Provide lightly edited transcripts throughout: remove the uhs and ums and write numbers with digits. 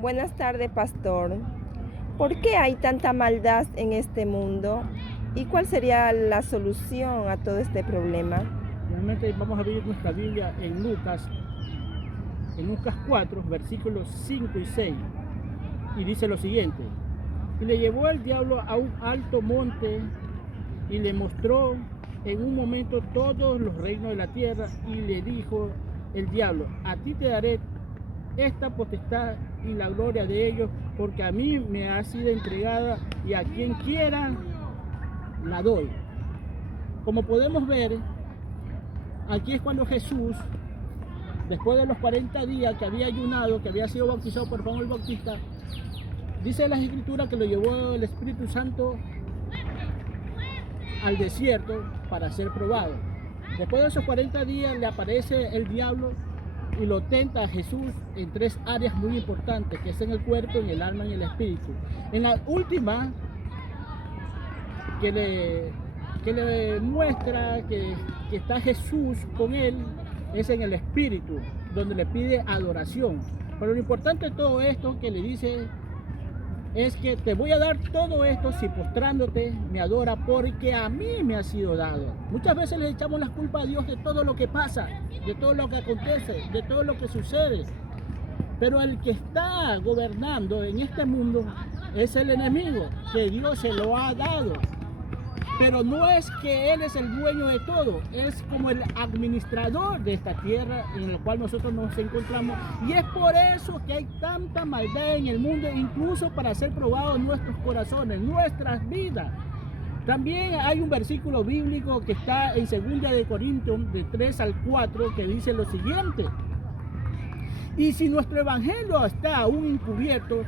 Buenas tardes, pastor. ¿Por qué hay tanta maldad en este mundo? ¿Y cuál sería la solución a todo este problema? Realmente vamos a abrir nuestra Biblia en Lucas 4, versículos 5 y 6. Y dice lo siguiente: y le llevó el diablo a un alto monte y le mostró en un momento todos los reinos de la tierra, y le dijo el diablo: a ti te daré esta potestad y la gloria de ellos, porque a mí me ha sido entregada, y a quien quiera la doy. Como podemos ver, aquí es cuando Jesús, después de los 40 días que había ayunado, que había sido bautizado por Juan el Bautista, dice las Escrituras que lo llevó el Espíritu Santo al desierto para ser probado. Después de esos 40 días le aparece el diablo y lo tenta a Jesús en tres áreas muy importantes, que es en el cuerpo, en el alma y en el espíritu. En la última, que le muestra que está Jesús con él, es en el espíritu, donde le pide adoración. Pero lo importante de todo esto que le dice es que te voy a dar todo esto si postrándote me adora, porque a mí me ha sido dado. Muchas veces le echamos la culpa a Dios de todo lo que pasa, de todo lo que acontece, de todo lo que sucede. Pero el que está gobernando en este mundo es el enemigo, que Dios se lo ha dado. Pero no es que Él es el dueño de todo, es como el administrador de esta tierra en la cual nosotros nos encontramos. Y es por eso que hay tanta maldad en el mundo, incluso para ser probados nuestros corazones, nuestras vidas. También hay un versículo bíblico que está en 2 de Corintios, de 3 al 4, que dice lo siguiente: y si nuestro evangelio está aún encubierto,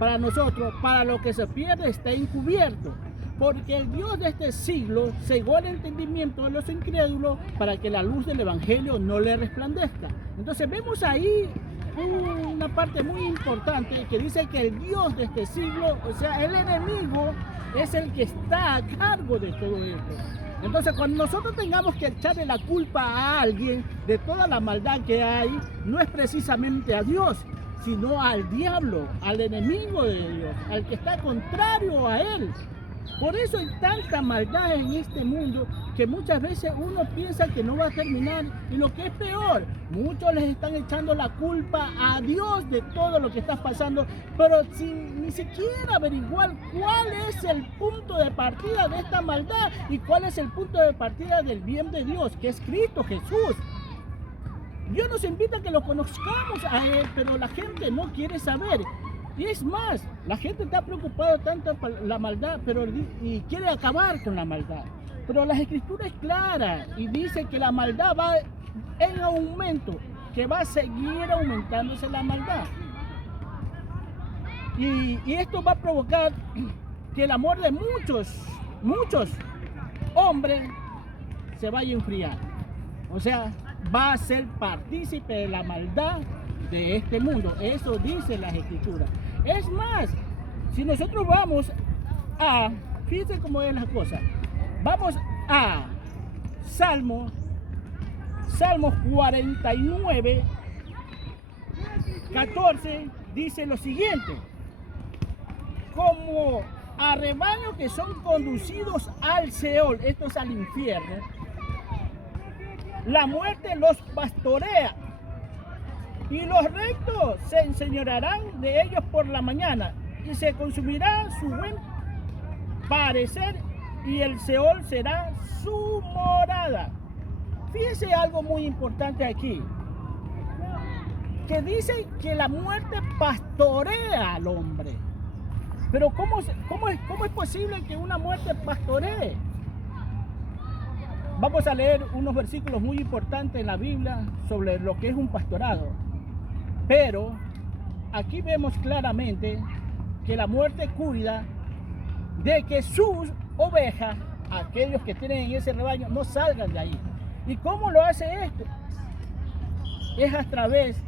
para nosotros, para lo que se pierde está encubierto, porque el Dios de este siglo cegó el entendimiento de los incrédulos para que la luz del evangelio no le resplandezca. Entonces vemos ahí una parte muy importante que dice que el Dios de este siglo, o sea, el enemigo, es el que está a cargo de todo esto. Entonces, cuando nosotros tengamos que echarle la culpa a alguien de toda la maldad que hay, no es precisamente a Dios, sino al diablo, al enemigo de Dios, al que está contrario a él. Por eso hay tanta maldad en este mundo que muchas veces uno piensa que no va a terminar, y lo que es peor, muchos les están echando la culpa a Dios de todo lo que está pasando, pero sin ni siquiera averiguar cuál es el punto de partida de esta maldad y cuál es el punto de partida del bien de Dios, que es Cristo Jesús. Dios nos invita a que lo conozcamos a Él, pero la gente no quiere saber. Y es más, la gente está preocupada tanto por la maldad, y quiere acabar con la maldad. Pero la Escritura es clara y dice que la maldad va en aumento, que va a seguir aumentándose la maldad. Y esto va a provocar que el amor de muchos hombres se vaya a enfriar. O sea, va a ser partícipe de la maldad de este mundo. Eso dice las Escrituras. Es más, si nosotros vamos a, fíjense cómo es la cosa, vamos a Salmos 49, 14, dice lo siguiente: como a rebaños que son conducidos al Seol, esto es al infierno, la muerte los pastorea, y los rectos se enseñorearán de ellos por la mañana, y se consumirá su buen parecer, y el Seol será su morada. Fíjense algo muy importante aquí, que dice que la muerte pastorea al hombre. Pero ¿cómo es posible que una muerte pastoree? Vamos a leer unos versículos muy importantes en la Biblia sobre lo que es un pastorado. Pero aquí vemos claramente que la muerte cuida de que sus ovejas, aquellos que tienen en ese rebaño, no salgan de ahí. ¿Y cómo lo hace esto? Es a través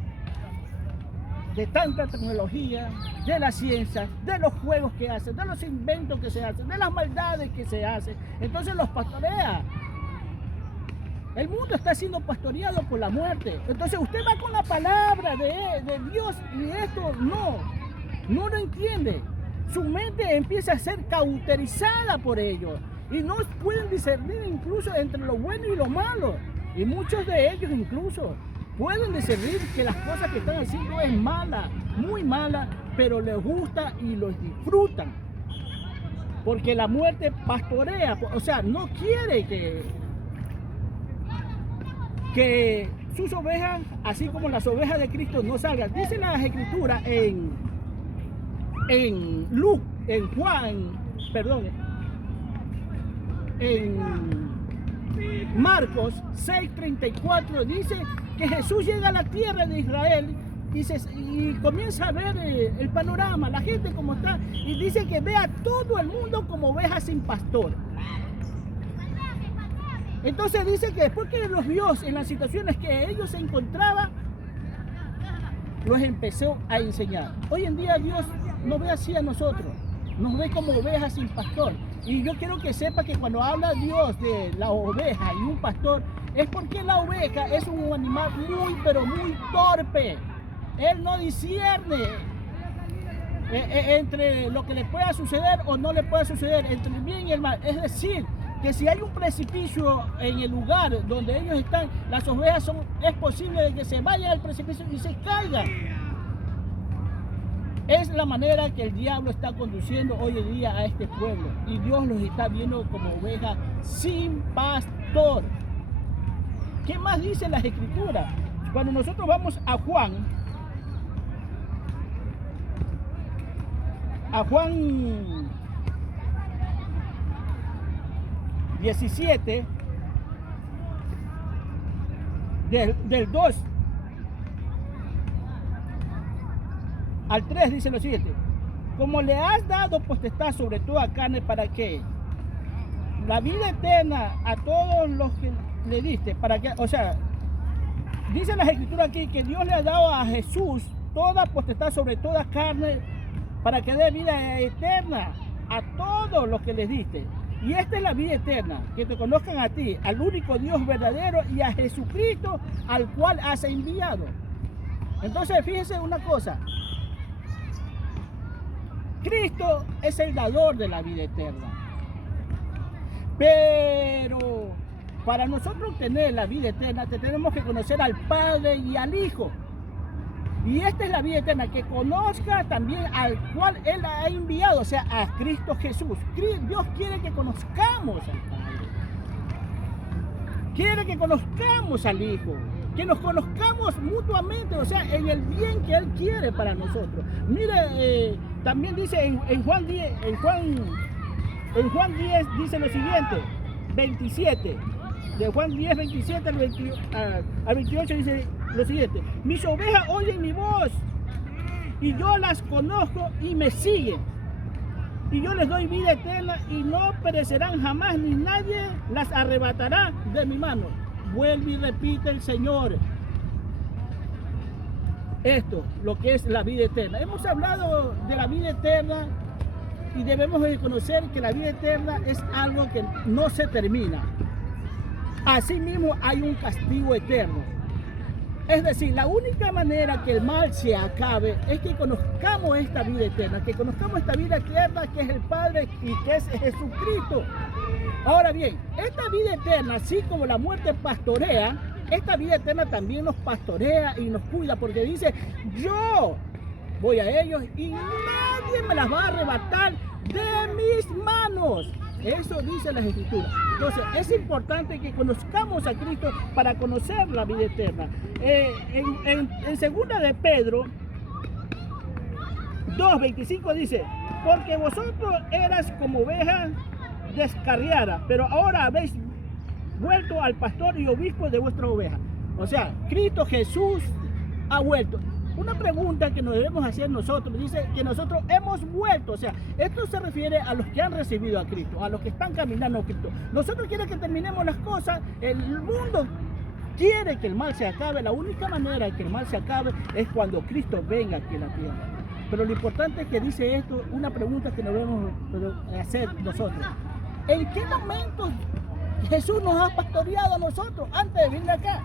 de tanta tecnología, de la ciencia, de los juegos que hacen, de los inventos que se hacen, de las maldades que se hacen. Entonces los pastorea. El mundo está siendo pastoreado por la muerte. Entonces usted va con la palabra de Dios y esto no lo entiende. Su mente empieza a ser cauterizada por ellos y no pueden discernir incluso entre lo bueno y lo malo. Y muchos de ellos incluso pueden discernir que las cosas que están haciendo es mala, muy mala, pero les gusta y los disfrutan. Porque la muerte pastorea, o sea, no quiere que sus ovejas, así como las ovejas de Cristo, no salgan. Dice las Escrituras en Marcos 6:34 dice que Jesús llega a la tierra de Israel y comienza a ver el panorama, la gente como está, y dice que ve a todo el mundo como ovejas sin pastor. Entonces dice que después que los vio en las situaciones que ellos se encontraban, los empezó a enseñar. Hoy en día Dios nos ve así a nosotros, nos ve como ovejas sin pastor. Y yo quiero que sepa que cuando habla Dios de la oveja y un pastor, es porque la oveja es un animal muy, pero muy torpe. Él no discierne entre lo que le pueda suceder o no le pueda suceder, entre el bien y el mal. Es decir, que si hay un precipicio en el lugar donde ellos están, las ovejas es posible de que se vayan al precipicio y se caigan. Es la manera que el diablo está conduciendo hoy en día a este pueblo. Y Dios los está viendo como ovejas sin pastor. ¿Qué más dice las Escrituras? Cuando nosotros vamos a Juan 17, del 2 al 3 dice lo siguiente: como le has dado potestad sobre toda carne, para que la vida eterna a todos los que le diste, para que, o sea, dice las Escrituras aquí que Dios le ha dado a Jesús toda potestad sobre toda carne, para que dé vida eterna a todos los que les diste. Y esta es la vida eterna, que te conozcan a ti, al único Dios verdadero, y a Jesucristo, al cual has enviado. Entonces, fíjense una cosa. Cristo es el dador de la vida eterna. Pero para nosotros tener la vida eterna, tenemos que conocer al Padre y al Hijo. Y esta es la vida eterna, que conozca también al cual Él ha enviado, o sea, a Cristo Jesús. Dios quiere que conozcamos al Padre. Quiere que conozcamos al Hijo. Que nos conozcamos mutuamente, o sea, en el bien que Él quiere para nosotros. Mire, también dice en Juan 10, en Juan 10 dice lo siguiente, 27. De Juan 10, 27 al 28 dice lo siguiente: mis ovejas oyen mi voz y yo las conozco y me siguen. Y yo les doy vida eterna y no perecerán jamás, ni nadie las arrebatará de mi mano. Vuelve y repite el Señor esto, lo que es la vida eterna. Hemos hablado de la vida eterna y debemos reconocer que la vida eterna es algo que no se termina. Asimismo, hay un castigo eterno. Es decir, la única manera que el mal se acabe es que conozcamos esta vida eterna, que conozcamos esta vida eterna que es el Padre y que es Jesucristo. Ahora bien, esta vida eterna, así como la muerte pastorea, esta vida eterna también nos pastorea y nos cuida, porque dice: yo voy a ellos y nadie me las va a arrebatar de mis manos. Eso dice las Escrituras. Entonces, es importante que conozcamos a Cristo para conocer la vida eterna. En segunda de Pedro 2:25 dice: porque vosotros eras como ovejas descarriadas, pero ahora habéis vuelto al pastor y obispo de vuestras ovejas. O sea, Cristo Jesús ha vuelto. Una pregunta que nos debemos hacer nosotros, dice que nosotros hemos vuelto, o sea, esto se refiere a los que han recibido a Cristo, a los que están caminando a Cristo. Nosotros queremos que terminemos las cosas, el mundo quiere que el mal se acabe, la única manera que el mal se acabe es cuando Cristo venga aquí a la tierra. Pero lo importante es que dice esto, una pregunta que nos debemos hacer nosotros: ¿en qué momento Jesús nos ha pastoreado a nosotros antes de venir acá.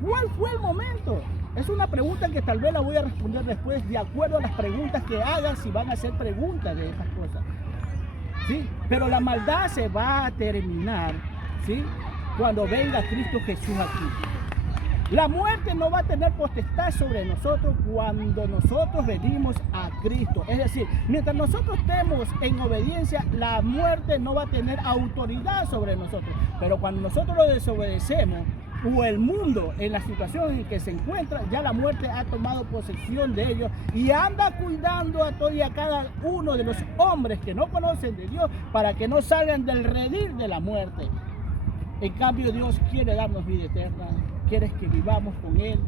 ¿Cuál fue el momento? Es una pregunta que tal vez la voy a responder después de acuerdo a las preguntas que hagan, si van a hacer preguntas de estas cosas. ¿Sí? Pero la maldad se va a terminar, ¿sí?, cuando venga Cristo Jesús aquí. La muerte no va a tener potestad sobre nosotros cuando nosotros venimos a Cristo. Es decir, mientras nosotros estemos en obediencia, la muerte no va a tener autoridad sobre nosotros. Pero cuando nosotros lo desobedecemos, o el mundo en la situación en que se encuentra, ya la muerte ha tomado posesión de ellos y anda cuidando a todo y a cada uno de los hombres que no conocen de Dios para que no salgan del redil de la muerte. En cambio, Dios quiere darnos vida eterna, quiere que vivamos con Él,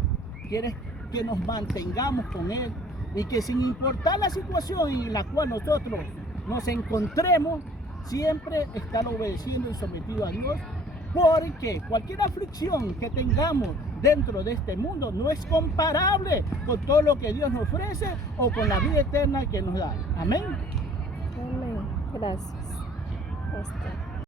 quiere que nos mantengamos con Él y que sin importar la situación en la cual nosotros nos encontremos, siempre estar obedeciendo y sometido a Dios, porque cualquier aflicción que tengamos dentro de este mundo no es comparable con todo lo que Dios nos ofrece o con la vida eterna que nos da. Amén. Amén. Gracias, pastor.